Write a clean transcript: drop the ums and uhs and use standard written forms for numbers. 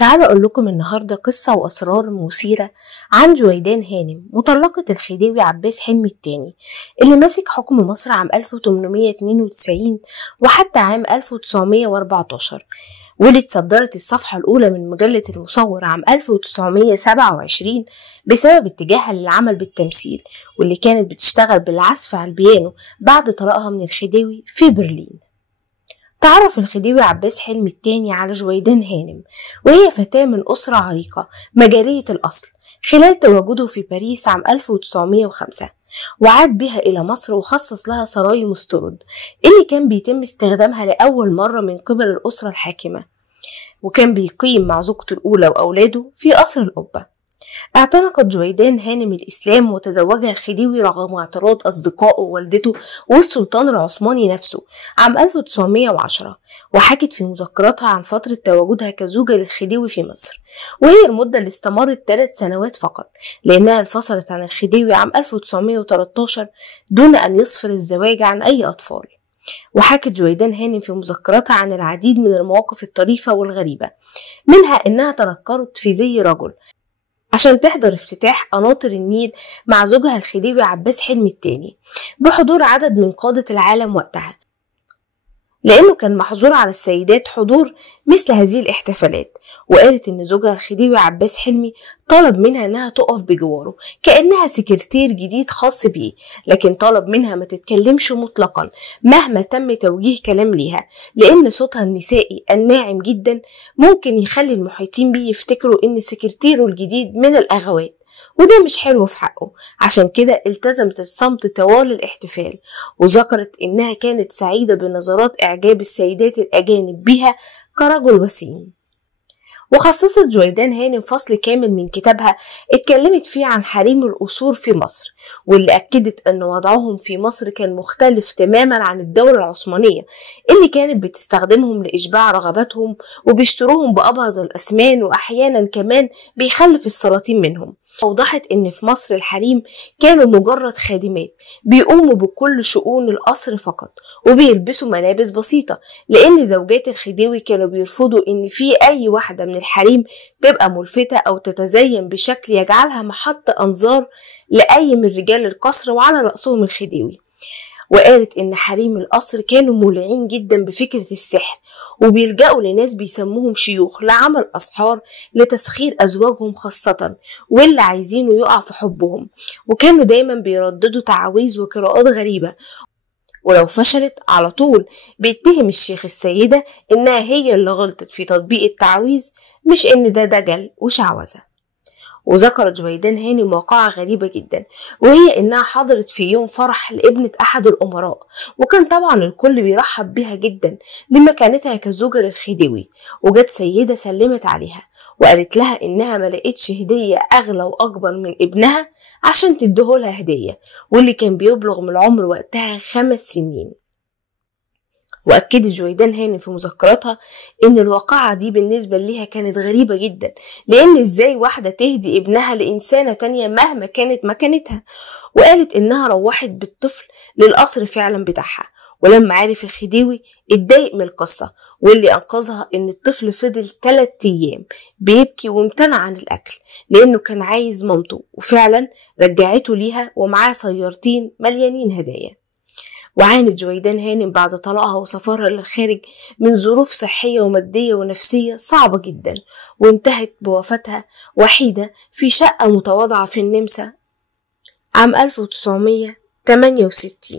تعالوا أقول لكم النهاردة قصة وأسرار مثيرة عن جويدان هانم مطلقة الخديوي عباس حلمي الثاني اللي مسك حكم مصر عام 1892 وحتى عام 1914، واللي اتصدرت الصفحة الأولى من مجلة المصور عام 1927 بسبب اتجاهها للعمل بالتمثيل، واللي كانت بتشتغل بالعزف على البيانو بعد طلاقها من الخديوي في برلين. تعرف الخديوي عباس حلمي الثاني على جويدان هانم وهي فتاة من أسرة عريقة مجرية الأصل خلال تواجده في باريس عام 1905، وعاد بها إلى مصر وخصص لها سراي مسترد اللي كان بيتم استخدامها لأول مرة من قبل الأسرة الحاكمة، وكان بيقيم مع زوجته الأولى وأولاده في قصر القبة. اعتنقت جويدان هانم الإسلام وتزوجها الخديوي رغم اعتراض أصدقائه ووالدته والسلطان العثماني نفسه عام 1910، وحكت في مذكراتها عن فترة تواجدها كزوجة للخديوي في مصر، وهي المدة اللي استمرت 3 سنوات فقط، لأنها انفصلت عن الخديوي عام 1913 دون أن يسفر الزواج عن أي أطفال. وحكت جويدان هانم في مذكراتها عن العديد من المواقف الطريفة والغريبة، منها إنها تنكرت في زي رجل عشان تحضر افتتاح قناطر النيل مع زوجها الخديوي عباس حلمي الثاني بحضور عدد من قادة العالم وقتها، لأنه كان محظور على السيدات حضور مثل هذه الاحتفالات. وقالت إن زوجها الخديوي عباس حلمي طلب منها إنها تقف بجواره كأنها سكرتير جديد خاص بيه، لكن طلب منها ما تتكلمش مطلقا مهما تم توجيه كلام ليها، لأن صوتها النسائي الناعم جدا ممكن يخلي المحيطين بيه يفتكروا إن سكرتيره الجديد من الأغوات، وده مش حلو في حقه. عشان كده التزمت الصمت طوال الاحتفال، وذكرت إنها كانت سعيدة بنظرات إعجاب السيدات الأجانب بها كرجل وسيم. وخصصت جويدان هانم فصل كامل من كتابها اتكلمت فيه عن حريم الأصول في مصر، واللي أكدت أن وضعهم في مصر كان مختلف تماما عن الدولة العثمانية اللي كانت بتستخدمهم لإشباع رغباتهم وبيشتروهم بأبهظ الأثمان، وأحيانا كمان بيخلف السلاطين منهم. أوضحت أن في مصر الحريم كانوا مجرد خادمات بيقوموا بكل شؤون القصر فقط، وبيلبسوا ملابس بسيطة، لأن زوجات الخديوي كانوا بيرفضوا أن في أي واحدة من الحريم تبقى ملفتة أو تتزين بشكل يجعلها محط أنظار لأي من رجال القصر وعلى رأسهم الخديوي. وقالت إن حريم القصر كانوا مولعين جدا بفكرة السحر، وبيلجأوا لناس بيسموهم شيوخ لعمل أسحار لتسخير أزواجهم خاصة واللي عايزينه يقع في حبهم، وكانوا دايما بيرددوا تعاويذ وقراءات غريبة، ولو فشلت على طول بيتهم الشيخ السيدة إنها هي اللي غلطت في تطبيق التعاويذ، مش إن ده دجل وشعوذة. وذكرت جويدان هانم واقعة غريبة جدا، وهي إنها حضرت في يوم فرح لابنة أحد الأمراء، وكان طبعا الكل بيرحب بها جدا لمكانتها كزوجة للخديوي، وجت سيدة سلمت عليها وقالت لها إنها ما لقيتش هدية أغلى وأكبر من ابنها عشان تديهولها هدية، واللي كان بيبلغ من العمر وقتها 5 سنين. وأكدت جويدان هانم في مذكراتها إن الواقعة دي بالنسبة ليها كانت غريبة جدا، لأن إزاي واحدة تهدي ابنها لإنسانة تانية مهما كانت مكانتها. وقالت إنها روحت بالطفل للقصر فعلا بتاعها، ولما عرف الخديوي اتضايق من القصة، واللي أنقذها إن الطفل فضل 3 أيام بيبكي وامتنع عن الأكل لأنه كان عايز مامته، وفعلا رجعته ليها ومعاه سيارتين مليانين هدايا. وعانت جويدان هانم بعد طلاقها وسفرها للخارج من ظروف صحية ومادية ونفسية صعبة جدا، وانتهت بوفاتها وحيدة في شقة متواضعة في النمسا عام 1968.